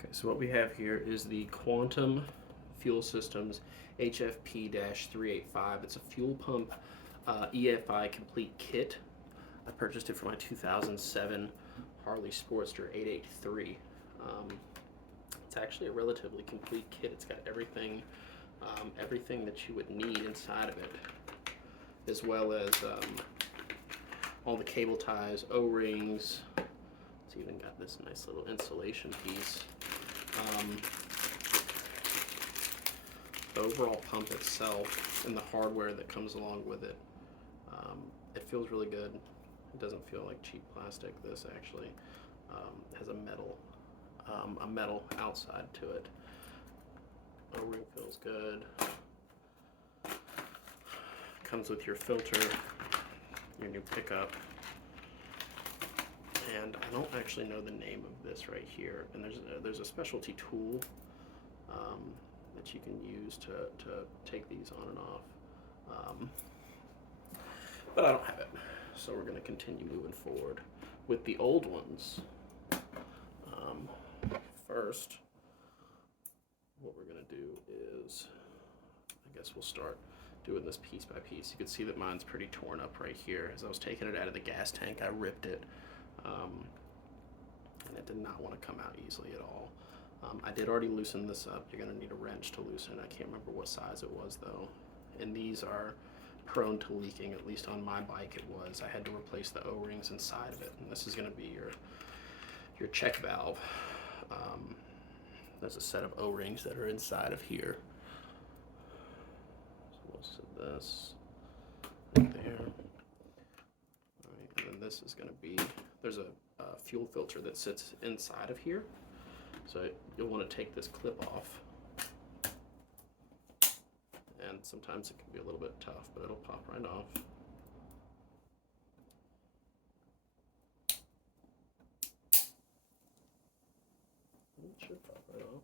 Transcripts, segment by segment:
Okay, so what we have here is the Quantum Fuel Systems HFP-385. It's a fuel pump EFI complete kit. I purchased it for my 2007 Harley Sportster 883. It's actually a relatively complete kit. It's got everything that you would need inside of it, as well as all the cable ties, O-rings. It's even got this nice little insulation piece. The overall pump itself and the hardware that comes along with it, it feels really good. It doesn't feel like cheap plastic. This actually has a metal outside to it. O-ring feels good. Comes with your filter, your new pickup. And I don't actually know the name of this right here. And there's a specialty tool that you can use to take these on and off. But I don't have it, so we're going to continue moving forward with the old ones. First, what we're going to do is, I guess we'll start doing this piece by piece. You can see that mine's pretty torn up right here. As I was taking it out of the gas tank, I ripped it. And it did not want to come out easily at all. I did already loosen this up. You're going to need a wrench to loosen it. I can't remember what size it was though. And these are prone to leaking, at least on my bike it was. I had to replace the O-rings inside of it. And this is going to be your check valve. There's a set of O-rings that are inside of here. So we'll set this right there. All right, and then this is going to be, there's a fuel filter that sits inside of here. So you'll want to take this clip off. And sometimes it can be a little bit tough, but it'll pop right off. It should pop right off.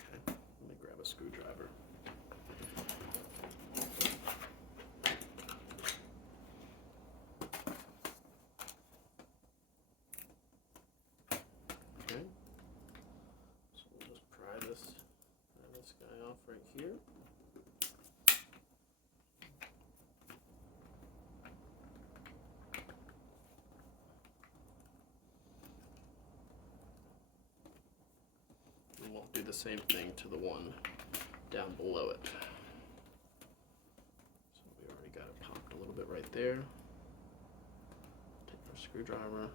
Okay, let me grab a screwdriver. Okay, so we'll just pry this guy off right here. And we'll do the same thing to the one down below it. So we already got it popped a little bit right there. Take our screwdriver,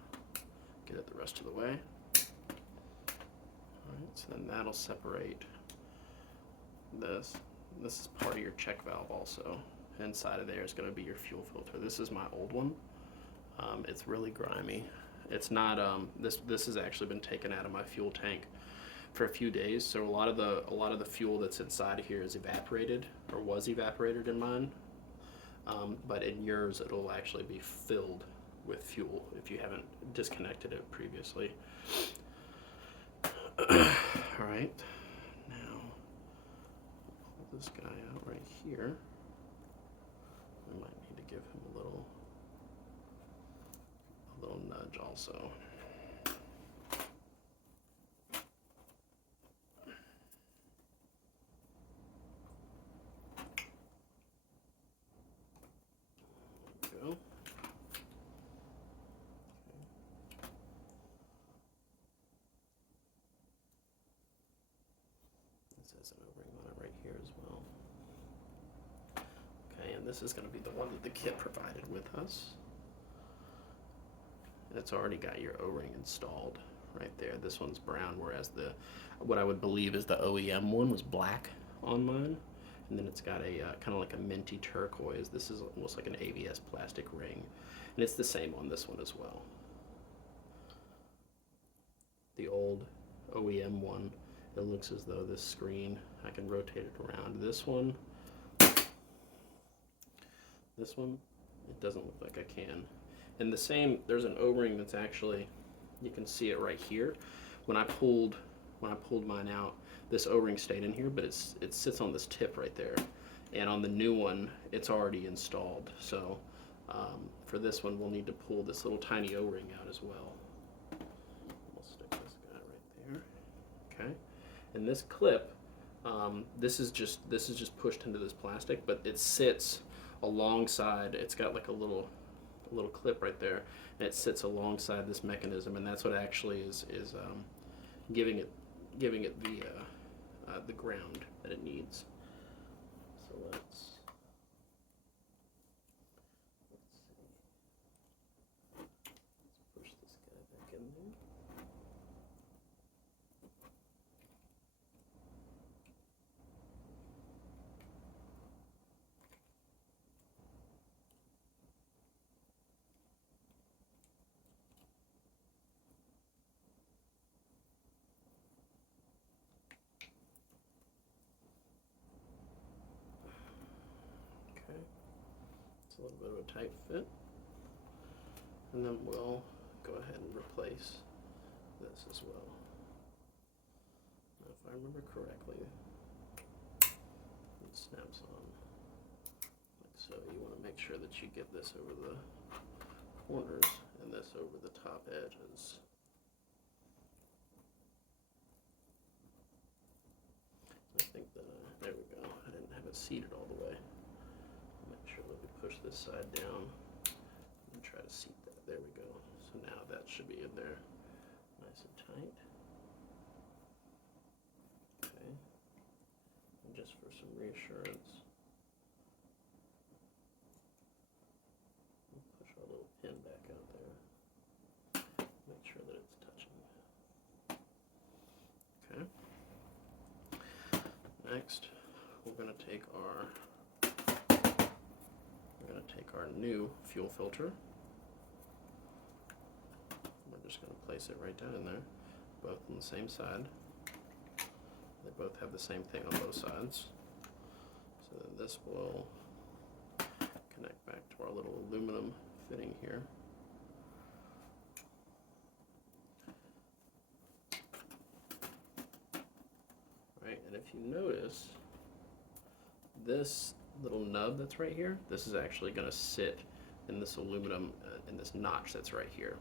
get it the rest of the way. Alright, so then that'll separate this. This is part of your check valve also. Inside of there is going to be your fuel filter. This is my old one. It's really grimy. It's not, this has actually been taken out of my fuel tank for a few days, so a lot of the fuel that's inside of here is evaporated, or was evaporated in mine. But in yours it'll actually be filled with fuel if you haven't disconnected it previously. Alright, now pull this guy out right here. We might need to give him a little nudge also. There we go. This has an O-ring on it right here as well. Okay, and this is going to be the one that the kit provided with us. And it's already got your O-ring installed right there. This one's brown, whereas what I would believe is the OEM one was black on mine. And then it's got a kind of like a minty turquoise. This is almost like an ABS plastic ring. And it's the same on this one as well. The old OEM one, it looks as though this screen, I can rotate it around. This one, it doesn't look like I can. And the same, there's an O-ring that's actually, you can see it right here. When I pulled mine out, this O-ring stayed in here, but it sits on this tip right there. And on the new one, it's already installed. So For this one, we'll need to pull this little tiny O-ring out as well. We'll stick this guy right there. Okay, and this clip, this is just pushed into this plastic, but it sits alongside. It's got like a little clip right there, and it sits alongside this mechanism, and that's what actually is giving it the ground that it needs. So let's see. Let's push this guy back in there. Okay, it's a little bit of a tight fit, and then we'll go ahead and replace this as well. Now, if I remember correctly, it snaps on like so. You want to make sure that you get this over the corners and this over the top edges. I think that, there we go. I didn't have it seated all the way. Make sure that we push this side down and try to seat that. There we go. So now that should be in there nice and tight. Okay. And just for some reassurance, we'll push our little pin back out there. Make sure that it's touching. Okay. Next, we're going to take our new fuel filter. We're just going to place it right down in there, both on the same side. They both have the same thing on both sides. So then this will connect back to our little aluminum fitting here. Right, and if you notice, this little nub that's right here, this is actually going to sit in this aluminum, in this notch that's right here.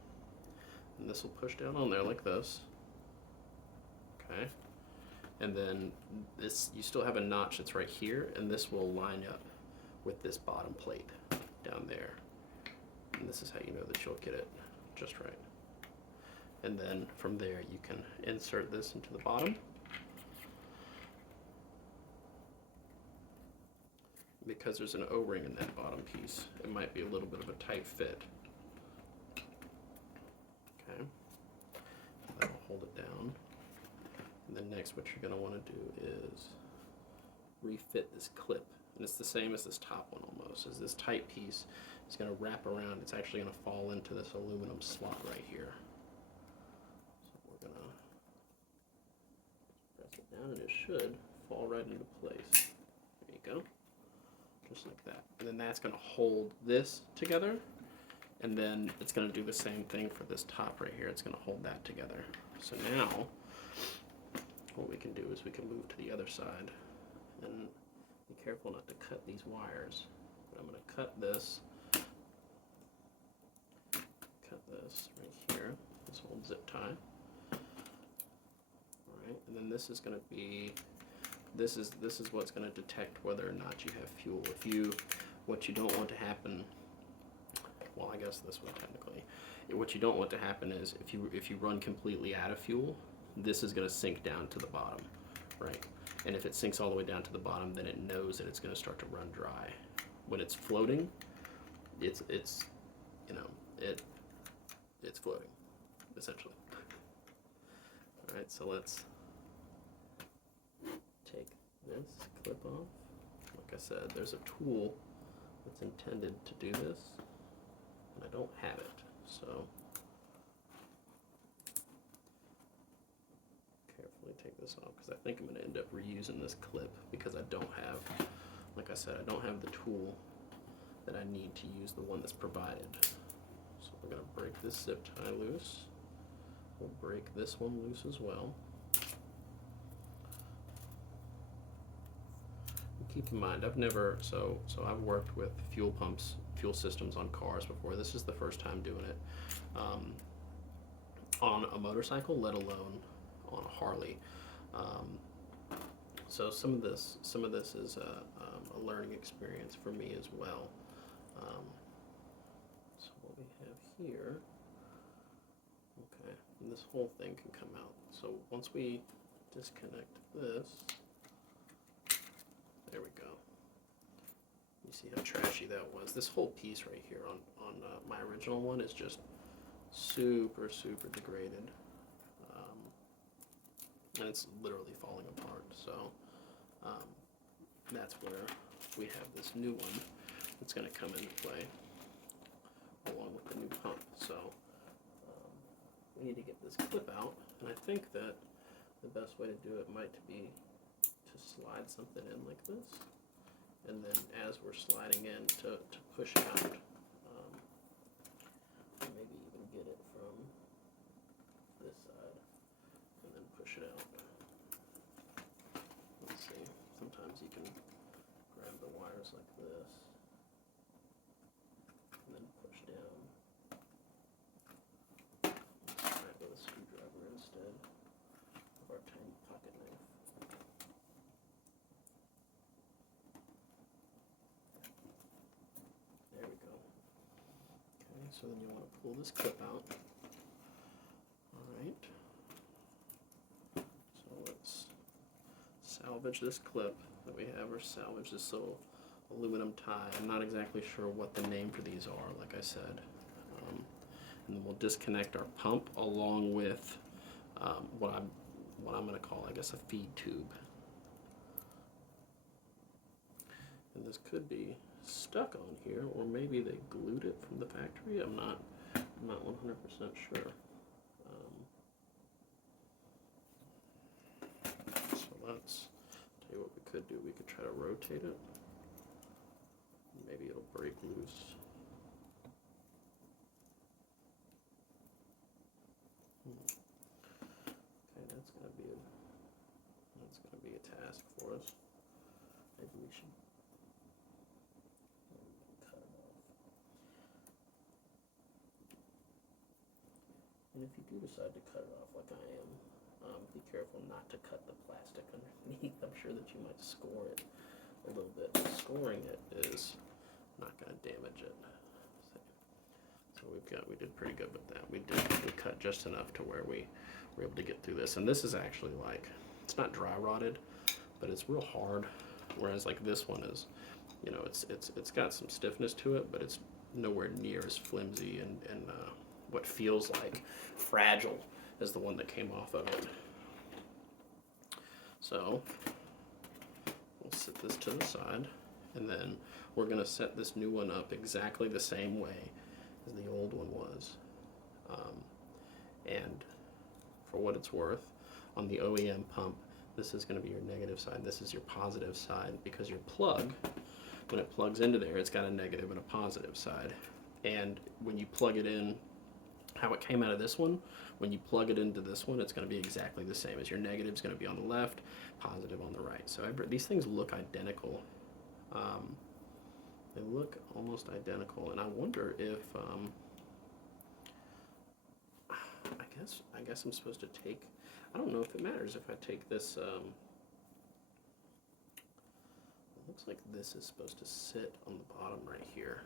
And this will push down on there like this. Okay. And then this, you still have a notch that's right here, and this will line up with this bottom plate down there. And this is how you know that you'll get it just right. And then from there you can insert this into the bottom. Because there's an O-ring in that bottom piece, it might be a little bit of a tight fit. Okay, that'll hold it down. And then next what you're going to want to do is refit this clip. And it's the same as this top one almost, as this tight piece is going to wrap around. It's actually going to fall into this aluminum slot right here. So we're going to press it down and it should fall right into place. There you go. Just like that. And then that's going to hold this together, and then it's going to do the same thing for this top right here. It's going to hold that together. So now what we can do is we can move to the other side, and be careful not to cut these wires. But I'm going to cut this right here, this old zip tie. Alright, and then this is going to be This is what's going to detect whether or not you have fuel. What you don't want to happen, well, I guess this one technically, what you don't want to happen is if you run completely out of fuel, this is going to sink down to the bottom, right? And if it sinks all the way down to the bottom, then it knows that it's going to start to run dry. When it's floating, it's floating, essentially. All right, so let's take this clip off. Like I said, there's a tool that's intended to do this, and I don't have it, so carefully take this off because I think I'm going to end up reusing this clip because I don't have, like I said, I don't have the tool that I need to use the one that's provided. So we're going to break this zip tie loose. We'll break this one loose as well. Keep in mind, I've worked with fuel pumps fuel systems on cars before. This is the first time doing it on a motorcycle, let alone on a Harley. So some of this is a learning experience for me as well. So what we have here, okay, and this whole thing can come out. So once we disconnect this, there we go. You see how trashy that was. This whole piece right here on my original one is just super degraded, and it's literally falling apart. So that's where we have this new one that's going to come into play along with the new pump. So we need to get this clip out, and I think that the best way to do it might be to slide something in like this, and then as we're sliding in to push it out. Maybe even get it from this side and then push it out. Let's see, sometimes you can grab the wires like this and then push down. Let's try it with a screwdriver instead of our tiny pocket knife. There we go. Okay, so then you want to pull this clip out. Alright. So let's salvage this clip that we have, or salvage this little aluminum tie. I'm not exactly sure what the name for these are, like I said. And then we'll disconnect our pump along with what I'm going to call, I guess, a feed tube. And this could be stuck on here, or maybe they glued it from the factory. I'm not 100% sure. So let's tell you what we could do. We could try to rotate it. Maybe it'll break loose. Okay, that's gonna be a task for us. Maybe we should cut it off. And if you do decide to cut it off like I am, be careful not to cut the plastic underneath. I'm sure that you might score it a little bit. Scoring it is not going to damage it. So we did pretty good with that. We cut just enough to where we were able to get through this. And this is actually like, it's not dry rotted, but it's real hard. Whereas like this one is, you know, it's got some stiffness to it, but it's nowhere near as flimsy and what feels like fragile as the one that came off of it. So we'll set this to the side, and then we're going to set this new one up exactly the same way as the old one was. And for what it's worth, on the OEM pump, this is going to be your negative side. This is your positive side, because your plug, when it plugs into there, it's got a negative and a positive side. And when you plug it in, how it came out of this one, when you plug it into this one, it's going to be exactly the same. As your negative is going to be on the left, positive on the right. So these things look identical. They look almost identical, and I wonder if I guess I'm supposed to take. I don't know if it matters if I take this. It looks like this is supposed to sit on the bottom right here.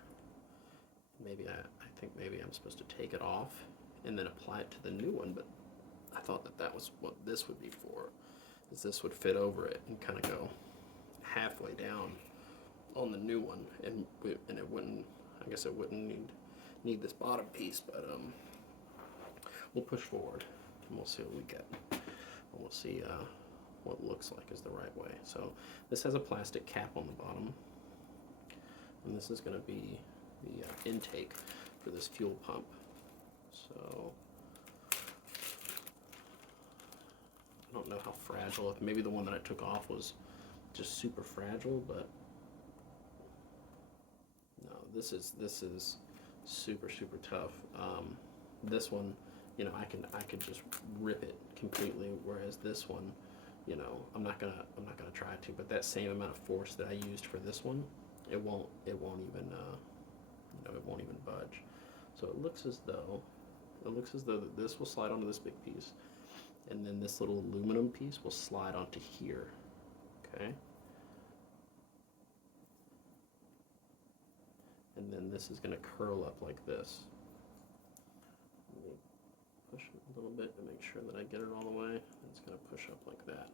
Maybe I think maybe I'm supposed to take it off and then apply it to the new one, but I thought that was what this would be for, is this would fit over it and kind of go halfway down on the new one, and it wouldn't, I guess it wouldn't need this bottom piece, but we'll push forward and we'll see what we get, and we'll see what looks like is the right way. So this has a plastic cap on the bottom, and this is going to be the intake for this fuel pump. So I don't know how fragile, if maybe the one that I took off was just super fragile, but no, this is super tough. This one, you know, I could just rip it completely, whereas this one, you know, I'm not gonna try to, but that same amount of force that I used for this one, it won't even it won't even budge. So it looks as though that this will slide onto this big piece, and then this little aluminum piece will slide onto here. Okay. And then this is going to curl up like this. Let me push it a little bit to make sure that I get it all the way. It's going to push up like that.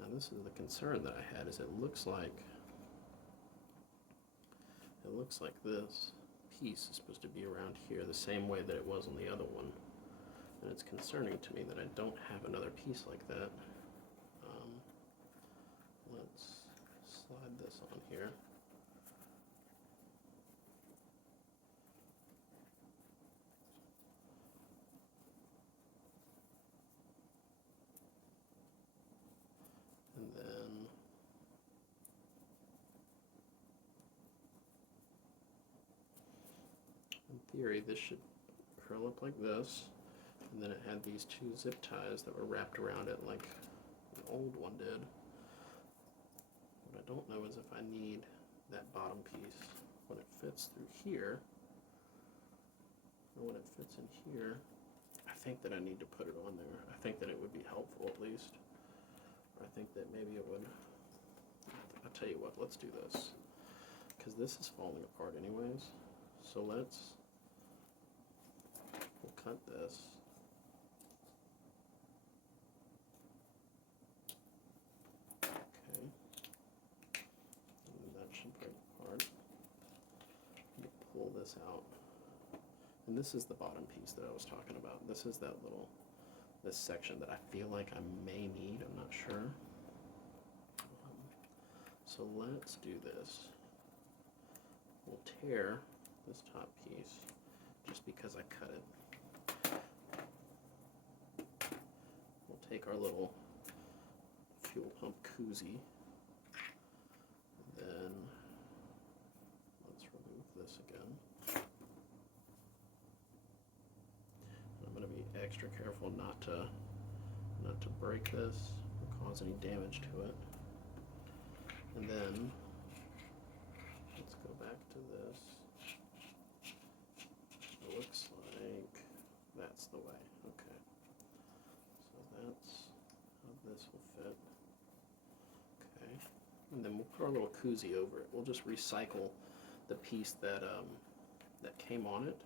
Now this is the concern that I had, is it looks like this piece is supposed to be around here the same way that it was on the other one. And it's concerning to me that I don't have another piece like that. Let's slide this on here. And then in theory this should curl up like this, and then it had these two zip ties that were wrapped around it like the old one did. What I don't know is if I need that bottom piece when it fits through here, or when it fits in here. I think that I need to put it on there. I think that it would be helpful at least. I think that maybe it would. I'll tell you what, let's do this, because this is falling apart anyways. So we'll cut this. Okay. And that should break apart. Pull this out. And this is the bottom piece that I was talking about. This is this section that I feel like I may need, I'm not sure. So let's do this. We'll tear this top piece just because I cut it. We'll take our little fuel pump koozie, and then let's remove this again. I'm going to be extra careful not to break this or cause any damage to it. And then let's go back to this. It looks like that's the way. Okay. So that's how this will fit. Okay. And then we'll put our little koozie over it. We'll just recycle the piece that that came on it.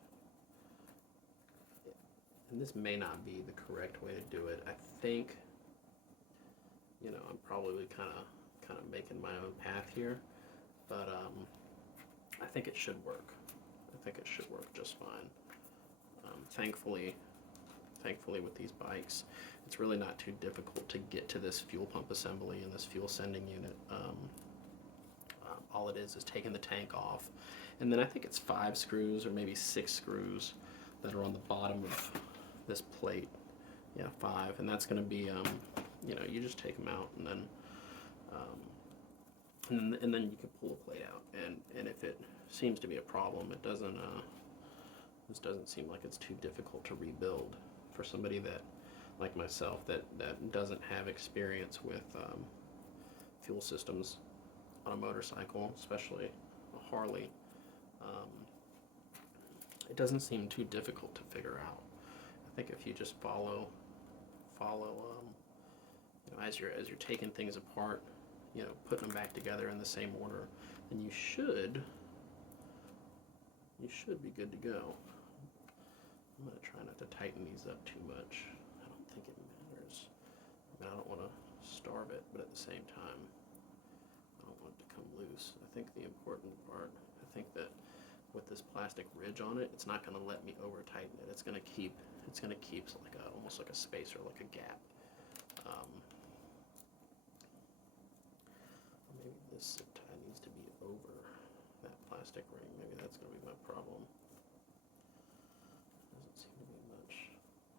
And this may not be the correct way to do it. I think, I'm probably kind of making my own path here, but I think it should work. I think it should work just fine. Thankfully with these bikes, it's really not too difficult to get to this fuel pump assembly and this fuel sending unit. All it is taking the tank off, and then I think it's 5 screws or maybe 6 screws that are on the bottom of this plate. Yeah, 5, and that's going to be you just take them out, and then and then you can pull the plate out, and if it seems to be a problem, it doesn't this doesn't seem like it's too difficult to rebuild for somebody that, like myself, that doesn't have experience with fuel systems on a motorcycle, especially a Harley. It doesn't seem too difficult to figure out. I think if you just follow as you're taking things apart, putting them back together in the same order, then you should be good to go. I'm going to try not to tighten these up too much. I don't think it matters. I don't want to starve it, but at the same time, I don't want it to come loose. I think the important part, I think that with this plastic ridge on it, it's not going to let me over tighten it. It's going to keep like almost like a spacer, like a gap. Maybe this zip tie needs to be over that plastic ring. Maybe that's going to be my problem. Doesn't seem to be much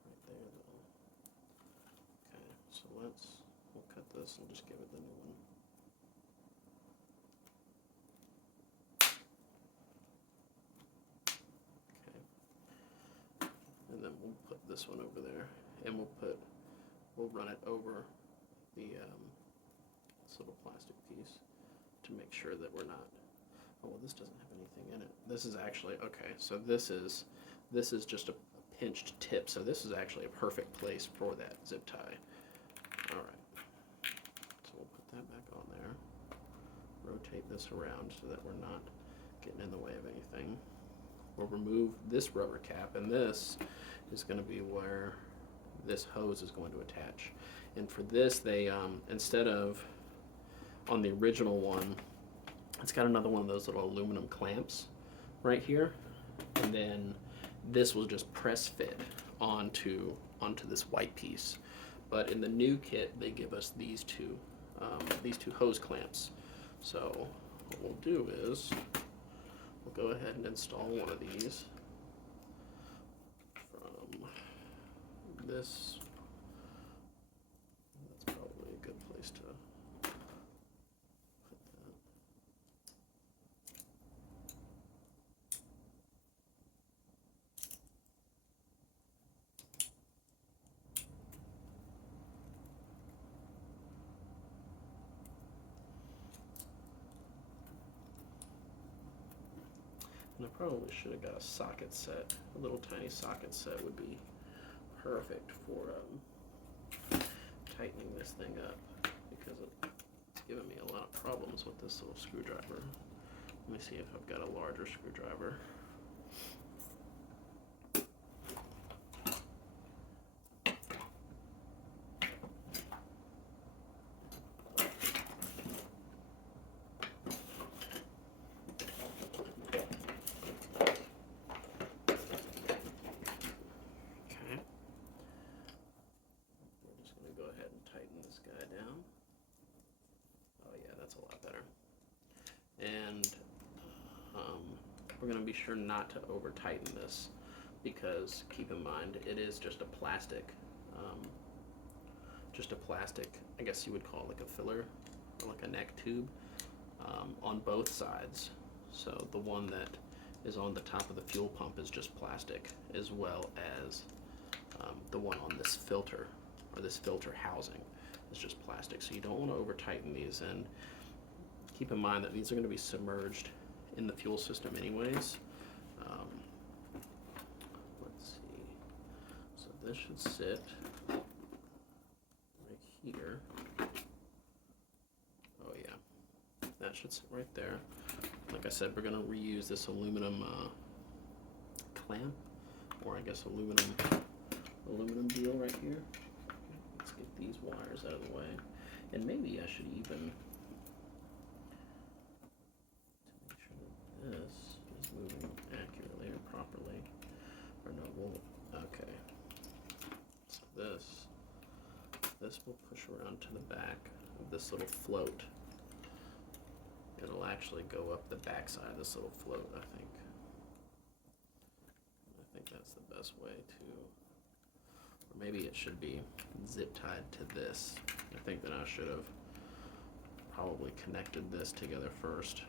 right there though. Okay, so we'll cut this and just give it the new one. Okay. And then we'll put this one over there, and we'll run it over the this little plastic piece to make sure that we're not Oh, well, this doesn't have anything in it. This is actually, okay, so this is just a pinched tip, so this is actually a perfect place for that zip tie. All right, so we'll put that back on there. Rotate this around so that we're not getting in the way of anything. We'll remove this rubber cap, and this is going to be where this hose is going to attach. And for this, they instead of on the original one, it's got another one of those little aluminum clamps right here, and then this will just press fit onto this white piece. But in the new kit, they give us these two hose clamps. So what we'll do is we'll go ahead and install one of these from this. That's probably a good place to put that. And I probably should have got a socket set. A little tiny socket set would be perfect for tightening this thing up, because it's given me a lot of problems with this little screwdriver. Let me see if I've got a larger screwdriver. And we're going to be sure not to over tighten this, because keep in mind it is just a plastic, I guess you would call it like a filler or like a neck tube on both sides. So the one that is on the top of the fuel pump is just plastic, as well as the one on this filter, or this filter housing, is just plastic. So you don't want to over tighten these, and keep in mind that these are going to be submerged in the fuel system anyways. Let's see. So this should sit right here. Oh yeah, that should sit right there. Like I said, we're going to reuse this aluminum clamp, or I guess aluminum deal right here. Let's get these wires out of the way, and maybe I should even, this is moving accurately or properly, or no, okay. So this will push around to the back of this little float. It'll actually go up the back side of this little float, I think. I think that's the best way to, or maybe it should be zip tied to this. I think that I should have probably connected this together first,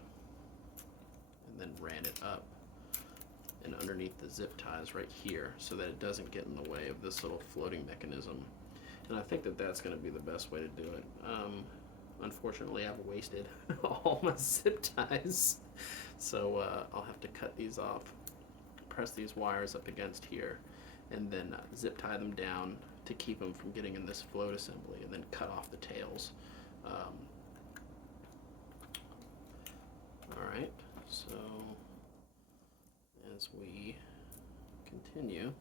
and then ran it up and underneath the zip ties right here, so that it doesn't get in the way of this little floating mechanism. And I think that that's going to be the best way to do it. Unfortunately, I've wasted all my zip ties, so I'll have to cut these off, press these wires up against here, and then zip tie them down to keep them from getting in this float assembly, and then cut off the tails. Alright, so as we continue,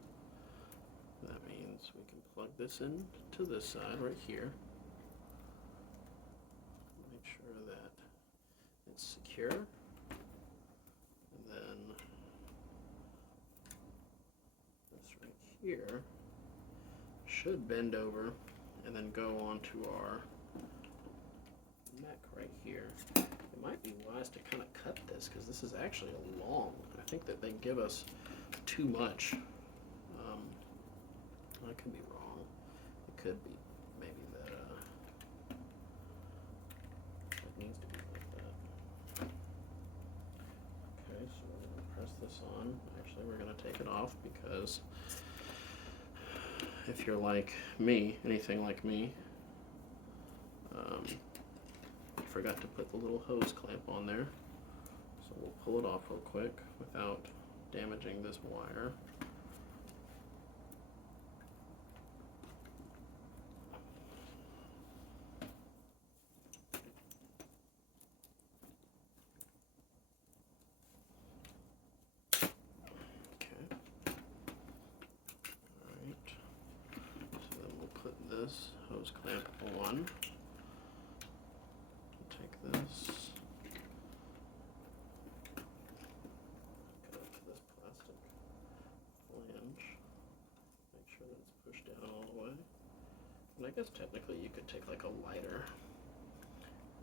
that means we can plug this in to this side right here. Make sure that it's secure, and then this right here should bend over and then go onto our neck right here. It might be wise to kind of cut this, because this is actually a long. I think that they give us too much. I could be wrong. It could be maybe that it needs to be like that. Okay, so we're going to press this on. Actually, we're going to take it off, because if you're like me, anything like me, you forgot to put the little hose clamp on there. So we'll pull it off real quick without damaging this wire. This hose clamp on. Take this, go up to this plastic flange, make sure that it's pushed down all the way. And I guess technically you could take like a lighter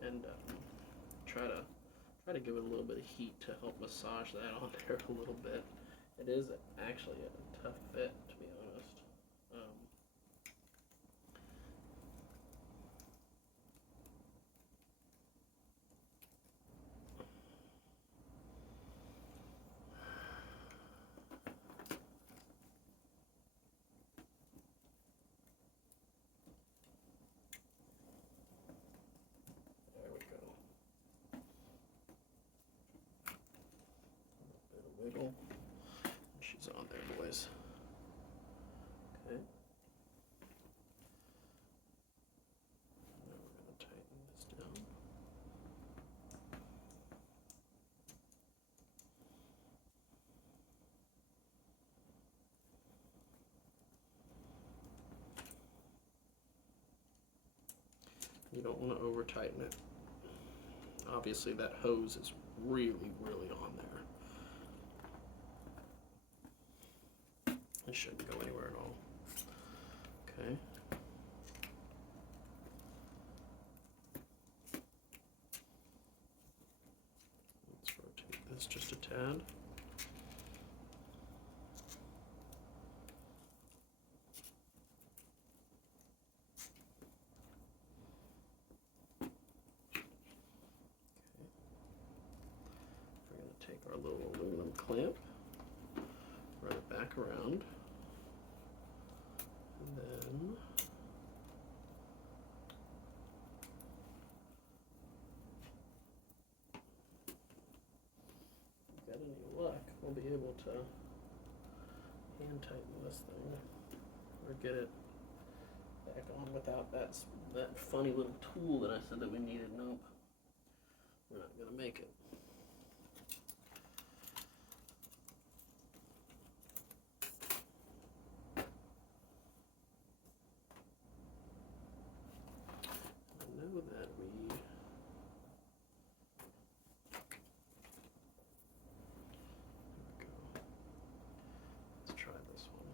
and try to give it a little bit of heat to help massage that on there a little bit. It is actually a tough fit, to be honest. Wiggle. She's on there, boys. Okay. Now we're going to tighten this down. You don't want to over tighten it. Obviously that hose is really, really on there. It shouldn't go anywhere at all. Okay. Let's rotate this just a tad. We're going to take our little aluminum clamp, run it back around. And then if we've got any luck, we'll be able to hand tighten this thing or get it back on without that funny little tool that I said that we needed. Nope, we're not gonna make it. That we go. Let's try this one.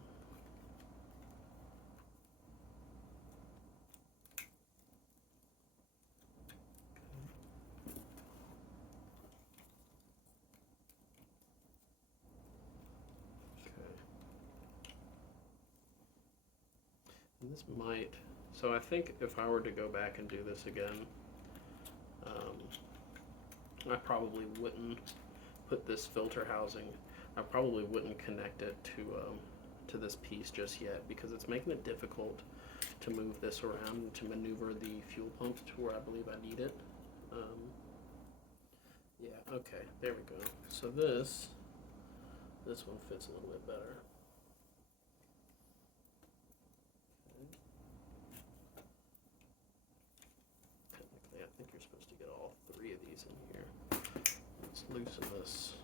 Okay. And this might. So I think if I were to go back and do this again, I probably wouldn't put this filter housing. I probably wouldn't connect it to this piece just yet because it's making it difficult to move this around and to maneuver the fuel pump to where I believe I need it. Yeah. Okay. There we go. So this one fits a little bit better. I think you're supposed to get all three of these in here. Let's loosen this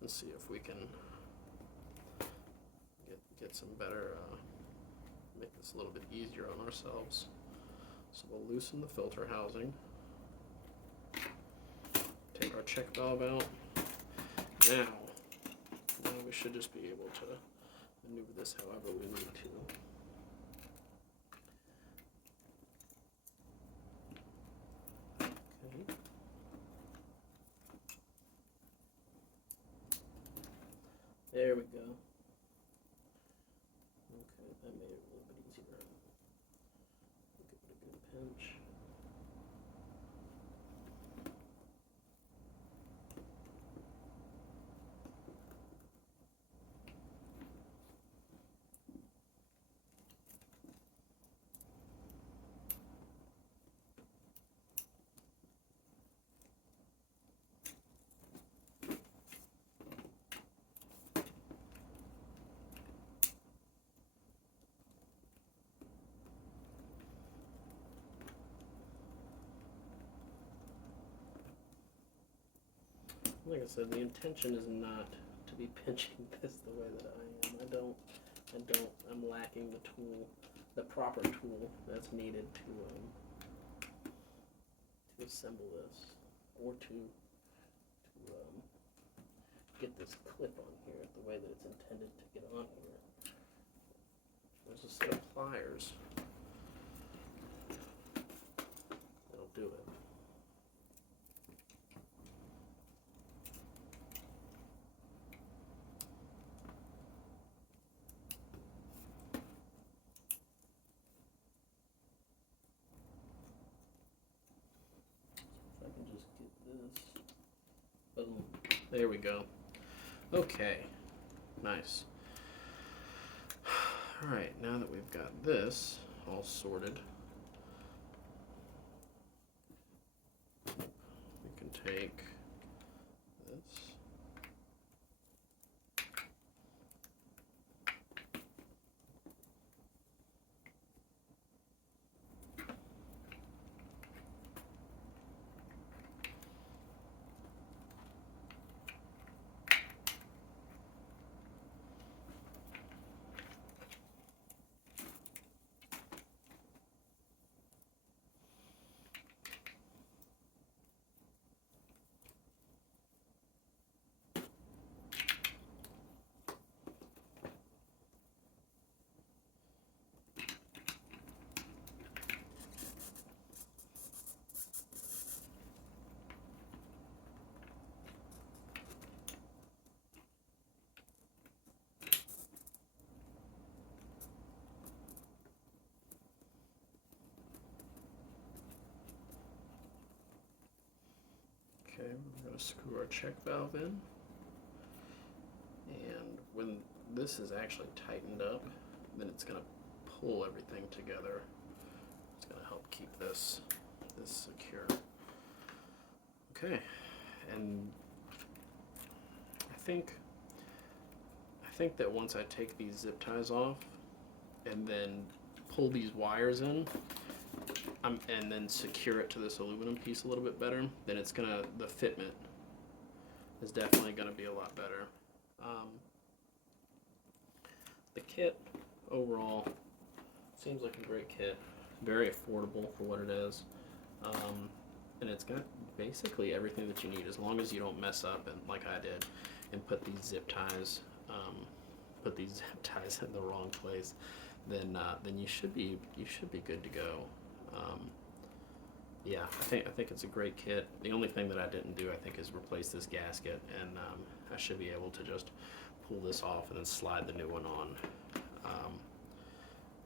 and see if we can get some better, make this a little bit easier on ourselves. So we'll loosen the filter housing, take our check valve out. Now we should just be able to maneuver this however we need to. There we go. Okay, that made it a little bit easier. Give it a good pinch. like I said, the intention is not to be pinching this the way that I am. I'm lacking the tool, the proper tool that's needed to assemble this, or to get this clip on here the way that it's intended to get on here. There's a set of pliers that'll do it. If I can just get this. Boom. There we go. Okay. Nice. Alright, now that we've got this all sorted, we can take this. Okay, we're going to screw our check valve in, and when this is actually tightened up, then it's going to pull everything together. It's going to help keep this secure. Okay, and I think that once I take these zip ties off and then pull these wires in, and then secure it to this aluminum piece a little bit better, then it's gonna, the fitment is definitely gonna be a lot better. The kit overall seems like a great kit, very affordable for what it is, and it's got basically everything that you need, as long as you don't mess up and like I did and put these zip ties in the wrong place. Then you should be good to go. Yeah, I think it's a great kit. The only thing that I didn't do, I think, is replace this gasket, and I should be able to just pull this off and then slide the new one on,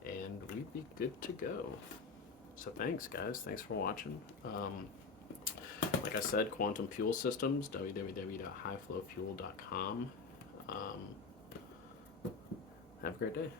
and we'd be good to go. So thanks, guys. Thanks for watching. Like I said, Quantum Fuel Systems, www.highflowfuel.com. Have a great day.